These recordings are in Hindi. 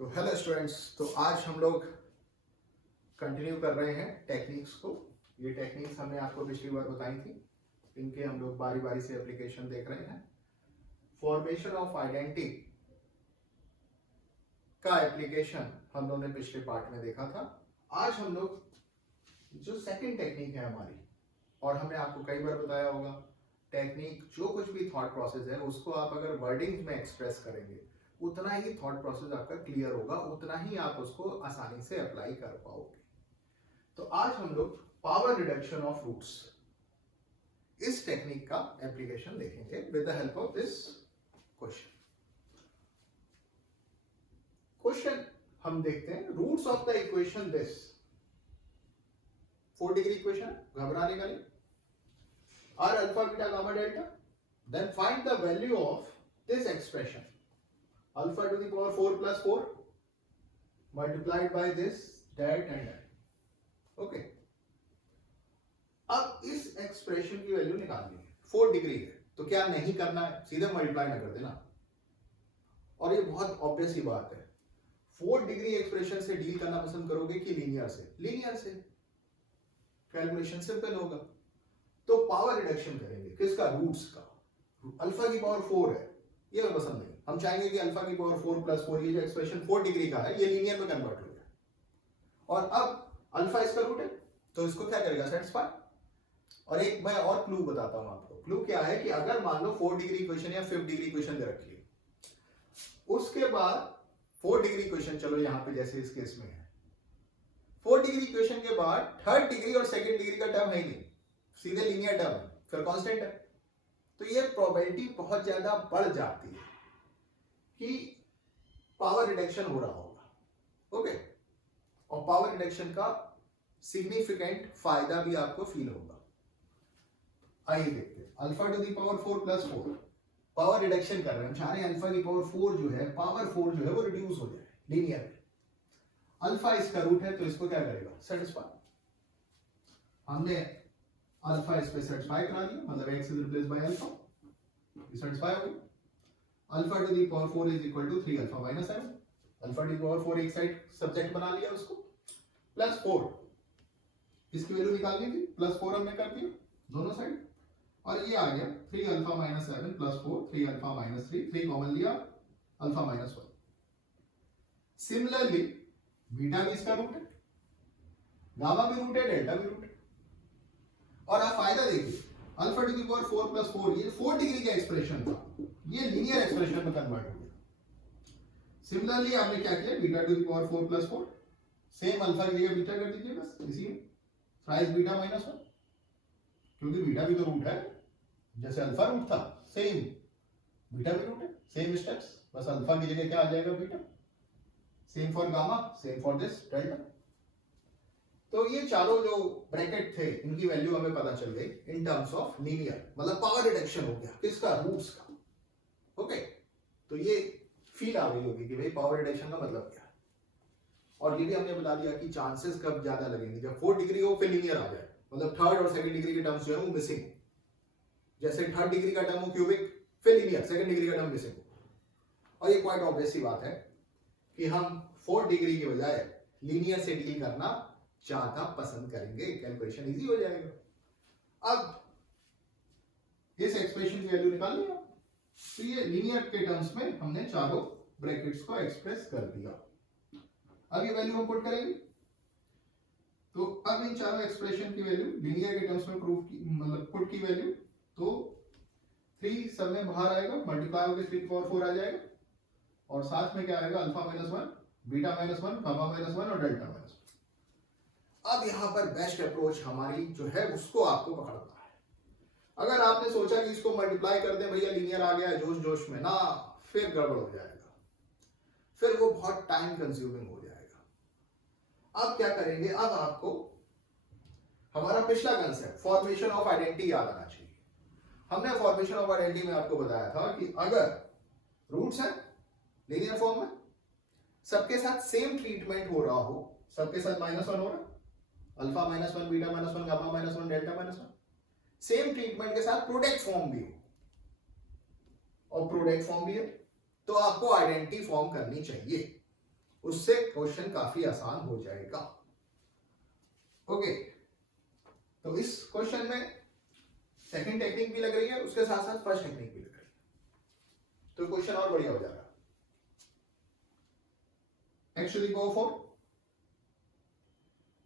तो हेलो स्टूडेंट्स, तो आज हम लोग कंटिन्यू कर रहे हैं टेक्निक्स को। ये टेक्निक्स हमने आपको पिछली बार बताई थी, इनके हम लोग बारी बारी से एप्लीकेशन देख रहे हैं। फॉर्मेशन ऑफ आइडेंटिटी का एप्लीकेशन हम लोगों ने पिछले पार्ट में देखा था। आज हम लोग जो सेकंड टेक्निक है हमारी, और हमने आपको कई बार बताया होगा, टेक्निक जो कुछ भी थॉट प्रोसेस है उसको आप अगर वर्डिंग्स में एक्सप्रेस करेंगे उतना ही थॉट प्रोसेस आपका क्लियर होगा, उतना ही आप उसको आसानी से अप्लाई कर पाओगे। तो आज हम लोग पावर रिडक्शन ऑफ रूट्स, इस टेक्निक का एप्लीकेशन देखेंगे with the help of this question. Question हम देखते हैं, roots of the equation this 4 degree equation, घबराने का नहीं। Are alpha beta gamma delta, then find the value of this expression alpha to the power 4 plus 4 multiplied by this that and that. Okay. अब इस एक्सप्रेशन की वैल्यू निकालनी है। 4 डिग्री है तो क्या नहीं करना है, सीधे मल्टीप्लाई ना कर देना। और ये बहुत ऑब्वियस ही बात है, 4 डिग्री एक्सप्रेशन से डील करना पसंद करोगे कि लीनियर से? लीनियर से कैलकुलेशन सिंपल होगा। तो पावर रिडक्शन करेंगे किसका? रूट्स का। अल्फा की पावर 4 है, ये हमें पसंद नहीं। हम चाहेंगे कि अल्फा की पावर 4 प्लस 4, ये जो एक्सप्रेशन 4 डिग्री का है, ये लीनियर में कन्वर्ट हो जाए। और अब अल्फा इसका रूट है तो इसको क्या करेगा? सेटिस्फाई। और एक मैं और क्लू बताता हूं आपको। क्लू क्या है कि अगर मान लो 4 डिग्री इक्वेशन या 5 डिग्री इक्वेशन दे रखी है, उसके बाद 4 डिग्री इक्वेशन, चलो यहां पे जैसे इस केस में है, 4 डिग्री इक्वेशन के बाद 3rd डिग्री और 2nd डिग्री का टर्म है ही नहीं, सीधे लीनियर टर्म है, फिर कांस्टेंट है। तो ये प्रोबेबिलिटी बहुत ज्यादा बढ़ जाती है कि पावर रिडक्शन हो रहा होगा। ओके। और पावर रिडक्शन का सिग्निफिकेंट फायदा भी आपको फील होगा। आइए देखते हैं। Alpha to the power 4 plus 4, power reduction कर रहे हैं हम, चाह रहे हैं अल्फा की पावर 4 जो है, पावर 4 जो है वो रिड्यूस हो जाए लीनियर में। अल्फा इसका रूट है तो इसको क्या करेगा? सेटिस्फाई। हमने अल्फा इस पे सेटिस्फाई करा दिया, मतलब x is replace by alpha, ये सेटिस्फाई हो गया। Alpha to the power 4 is equal to 3 alpha minus 7। Alpha to the power 4 एक साइड सब्जेक्ट बना लिया उसको, प्लस 4 इसकी वैल्यू निकालनी थी, प्लस 4 हमने कर दिया दोनों साइड, और ये आ गया 3 alpha minus 7 plus 4, 3 alpha minus 3, 3 common लिया, अल्फा माइनस 1। सिमिलरली बीटा भी इसका रूट है, गामा भी रूट है, डेल्टा भी रूट है। और आप फायदा देखिए, alpha to the power 4 plus 4, ये 4 डिग्री का एक्सप्रेशन था, ये लीनियर एक्सप्रेशन में कन्वर्ट हो गया। सिमिलरली आपने क्या किया? Beta to the power 4 plus 4, same alpha की जगह बीटा कर दीजिए बस, इसी में प्राइस बीटा माइनस 1, क्योंकि बीटा भी तो रूट है, जैसे अल्फा रूट था सेम बीटा भी रूट है, सेम स्टेप्स, बस अल्फा की जगह क्या आ जाएगा? Beta. Same for gamma, same for this delta. तो ये चारों जो ब्रैकेट थे इनकी वैल्यू हमें पता चल गई इन टर्म्स ऑफ लीनियर, मतलब पावर रिडक्शन हो गया किसका? रूट्स का। ओके। तो ये फील आ गई होगी कि भाई पावर रिडक्शन का मतलब क्या है। और ये भी हमने बता दिया कि चांसेस कब ज्यादा लगेंगे, जब 4 डिग्री हो फिर लीनियर आ जाए, मतलब 3rd और 2nd डिग्री के टर्म्स जो है वो मिसिंग हो। जैसे 3rd डिग्री का टर्म हो क्यूबिक, फिर लीनियर, 2nd डिग्री का टर्म मिसिंग हो। और ये क्वाइट ऑब्वियस सी बात है कि हम 4 डिग्री के बजाय लीनियर से डील करना ज्यादा पसंद करेंगे, कैलकुलेशन इजी हो जाएगा। अब इस एक्सप्रेशन की वैल्यू निकाल लिया, तो ये लीनियर के टर्म्स में हमने चारों ब्रैकेट्स को एक्सप्रेस कर दिया। अब ये वैल्यू हम पुट करेंगे, तो अब इन चारों एक्सप्रेशन की वैल्यू लीनियर के टर्म्स में प्रूफ की, मतलब पुट की वैल्यू, तो 3 सब में बाहर आएगा, मल्टीप्लाई होकर 3 की पावर 4 आ जाएगा, और साथ में क्या आएगा? Alpha minus 1, beta minus 1, gamma minus 1 और डेल्टा माइनस 1। अब यहां पर बेस्ट अप्रोच हमारी जो है उसको आपको पकड़ना है। अगर आपने सोचा कि इसको मल्टीप्लाई कर दें, भैया लीनियर आ गया है जोश जोश में ना, फिर गड़बड़ हो जाएगा, फिर वो बहुत टाइम कंज्यूमिंग हो जाएगा। अब क्या करेंगे? अब आपको हमारा पिछला कंसेप्ट फॉर्मेशन ऑफ आइडेंटिटी याद आना चाहिए। हमने फॉर्मेशन ऑफ आइडेंटिटी में आपको बताया था कि अगर रूट्स है लीनियर फॉर्म में, सबके साथ सेम ट्रीटमेंट हो रहा हो, सबके साथ -1 हो रहा है, alpha minus 1, beta minus 1, gamma minus 1, delta minus 1, same treatment के साथ प्रोडक्ट फॉर्म भी हो, और प्रोडक्ट फॉर्म भी है, तो आपको आइडेंटिटी फॉर्म करनी चाहिए। उससे क्वेश्चन काफी आसान हो जाएगा। ओके, तो इस क्वेश्चन में सेकंड टेक्निक भी लग रही है, उसके साथ साथ फर्स्ट टेक्निक भी लग रही है, तो क्वेश्चन और बढ़िया हो जाएगा। x टू द पावर 4,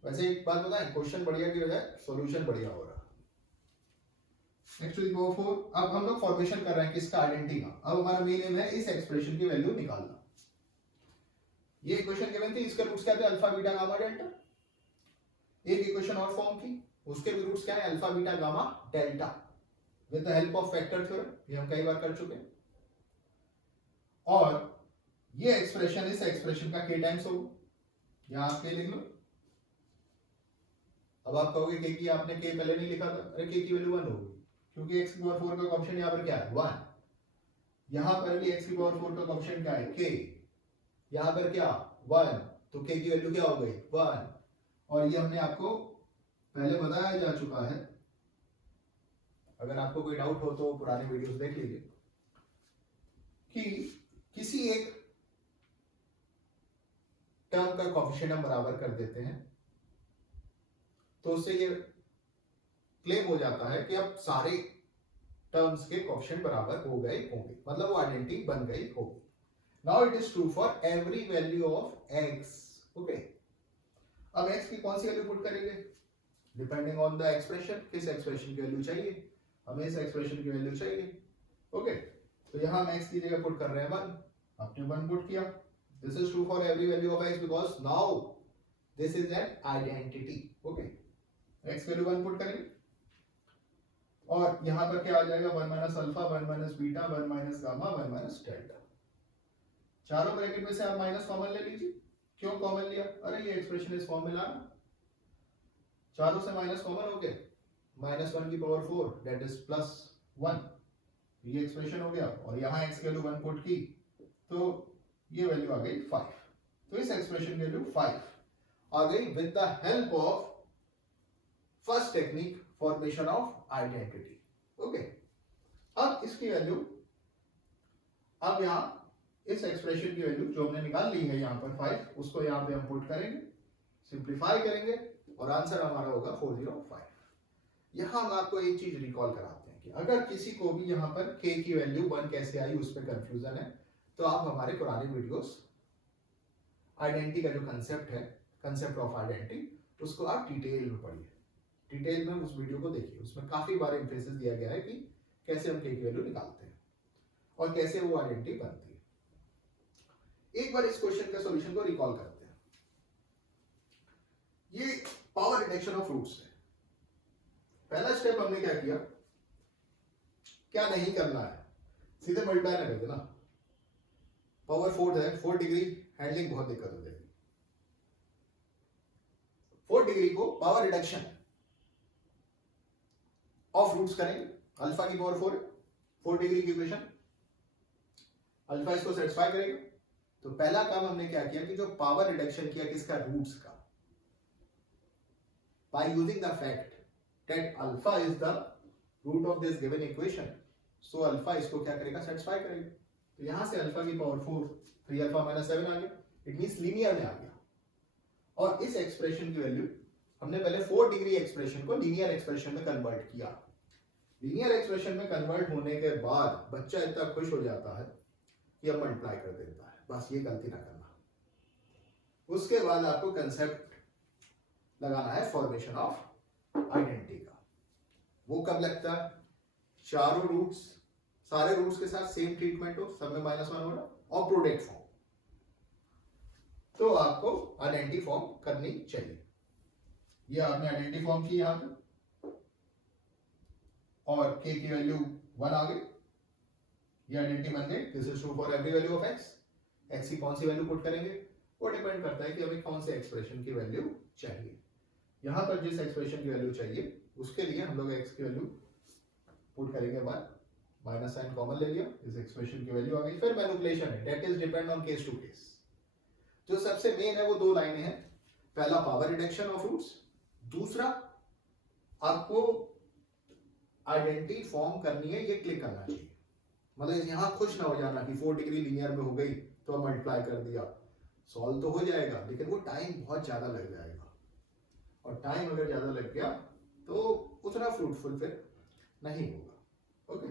वैसे एक बात बताएं, क्वेश्चन बढ़िया की बजाय सॉल्यूशन बढ़िया हो रहा है। x टू द पावर 4, अब हम लोग फॉर्मेशन कर रहे हैं किसका, आइडेंटिटी का। अब हमारा मेन एम है इस एक्सप्रेशन की वैल्यू निकालना। ये इक्वेशन गिवन थी, इसके रूट्स क्या थे, अल्फा बीटा गामा डेल्टा। एक इक्वेशन और फॉर्म की, उसके भी रूट्स क्या है, alpha beta gamma delta with the help of factor theorem, ये हम कई बार कर चुके हैं। और ये एक्सप्रेशन इस एक्सप्रेशन का k टाइम्स होगा, यहां आप k लिख लो। अब आप कहोगे k की आपने k पहले नहीं लिखा था, अरे k की वैल्यू 1 होगी, क्योंकि x की पावर 4 का कोएफिशिएंट यहां पर क्या है, 1। यहां पर भी x की पावर 4 का कोएफिशिएंट क्या है, k। यहां पर क्या, 1, तो k की वैल्यू क्या हो गई, 1। और ये हमने आपको पहले बताया जा चुका है, अगर आपको कोई डाउट हो तो पुराने वीडियोस देख लीजिए, कि किसी एक टर्म का कोएफिशिएंट हम बराबर कर देते हैं तो उससे ये क्लेम हो जाता है कि अब सारे टर्म्स के कोएफिशिएंट बराबर हो गए होंगे, मतलब वो आइडेंटिटी बन गई होगी। Now it is true for every value of x। Okay, अब x की कौन सी वैल्यू पुट करेंगे, डिपेंडिंग ऑन द एक्सप्रेशन, किस एक्सप्रेशन की वैल्यू चाहिए, हमें इस एक्सप्रेशन की वैल्यू चाहिए। ओके, तो यहां हम x की जगह पुट कर रहे हैं 1, आपने 1 पुट किया। This is true for every value of x because now this is an identity. Okay, x value 1 put करेंगे और यहां पर क्या आ जाएगा, 1 minus alpha, 1 minus beta, 1 minus gamma, 1 minus delta. चारों ब्रैकेट में से आप माइनस कॉमन ले लीजिए। क्यों कॉमन लिया, अरे ये एक्सप्रेशन इस फॉर्म में लाना, चारों से माइनस कॉमन हो गया, -1 की पावर 4 दैट इज +1, ये एक्सप्रेशन हो गया। और यहां x की वैल्यू 1 पुट की तो ये वैल्यू आ गई 5, तो इस एक्सप्रेशन की वैल्यू 5 आ गई with the help of first technique, formation of identity. Okay, अब इसकी वैल्यू, अब यहां इस एक्सप्रेशन की वैल्यू जो हमने निकाल ली है यहां पर 5, उसको यहां पे हम पुट करेंगे, सिंपलीफाई करेंगे और आंसर हमारा होगा 405। यहां हम आपको एक चीज रिकॉल कराते हैं कि अगर किसी को भी यहां पर k की वैल्यू 1 कैसे आई उस पर कंफ्यूजन है, तो आप हमारे पुराने वीडियोस आइडेंटिटी का जो कंसेप्ट है, कंसेप्ट ऑफ आइडेंटिटी, उसको आप डिटेल में पढ़िए, डिटेल में उस वीडियो को देखिए, उसमें काफी बार एम्फेसिस दिया गया है कि कैसे हम k की वैल्यू निकालते हैं और कैसे वो आइडेंटिटी बनती है। एक बार इस क्वेश्चन के सॉल्यूशन को रिकॉल करते हैं। ये पावर रिडक्शन ऑफ रूट्स है। पहला स्टेप हमने क्या किया, क्या नहीं करना है, सीधे मल्टीप्लाई ना कर देना, पावर 4 है, 4 डिग्री हैंडलिंग बहुत दिक्कत हो जाएगी। 4 डिग्री को पावर रिडक्शन ऑफ रूट्स करेंगे, अल्फा की पावर 4 है, 4 डिग्री की इक्वेशन, अल्फा इसको सेटिस्फाई करेगा। तो पहला काम हमने क्या किया कि जो पावर रिडक्शन किया किसका, रूट्स का, by using the fact that alpha is the root of this given equation, so alpha इसको क्या करेगा, सेटिस्फाई करेगा। तो यहां से अल्फा की पावर 4, 3 अल्फा माइनस 7 आ गया, इट मींस लीनियर में आ गया। और इस एक्सप्रेशन की वैल्यू हमने पहले 4 डिग्री एक्सप्रेशन को लीनियर एक्सप्रेशन में कन्वर्ट किया। लीनियर एक्सप्रेशन में कन्वर्ट होने के बाद बच्चा इतना खुश हो जाता है कि अब मल्टीप्लाई कर देता है, बस ये गलती ना करना। उसके बाद आपको कंसेप्ट लगाना है फॉर्मेशन ऑफ आइडेंटिटी का। वो कब लगता है, चारों रूट्स, सारे रूट्स के साथ सेम ट्रीटमेंट हो, सब में -1 होना और प्रोडक्ट फॉर्म, तो आपको आइडेंटिटी फॉर्म करनी चाहिए। ये आपने आइडेंटिटी फॉर्म की यहां पे और k की वैल्यू 1 आ गई, ये आइडेंटिटी बन गई। This is true for every value of x। x की कौन सी वैल्यू पुट करेंगे, वो डिपेंड करता है कि हमें कौन से एक्सप्रेशन की वैल्यू चाहिए। यहां पर जिस एक्सप्रेशन की वैल्यू चाहिए उसके लिए हम लोग x की वैल्यू पुट करेंगे 1, माइनस साइन कॉमन ले लिया, इस एक्सप्रेशन की वैल्यू आ गई। फिर मैनिपुलेशन है, that is depend on case to case. जो सबसे मेन है वो 2 लाइनें हैं, पहला पावर रिडक्शन ऑफ रूट्स, दूसरा आपको आइडेंटिटी फॉर्म करनी है, ये क्लिक करना चाहिए। मतलब यहां खुश ना हो जाना कि 4 डिग्री लीनियर में हो गई तो अब मल्टीप्लाई कर दिया, सॉल्व तो हो जाएगा लेकिन वो टाइम बहुत ज़्यादा लग जाएगा, और टाइम अगर ज़्यादा लग गया तो उतना फ्रूटफुल फिर नहीं होगा। ओके,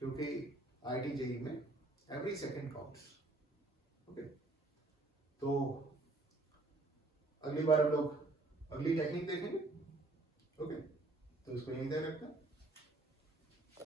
क्योंकि IIT JEE में एवरी सेकेंड काउंट्स। ओके, तो अगली बार हम लोग अगली टेक्निक देखेंगे। ओके, तो इसको यहीं तक रखते हैं।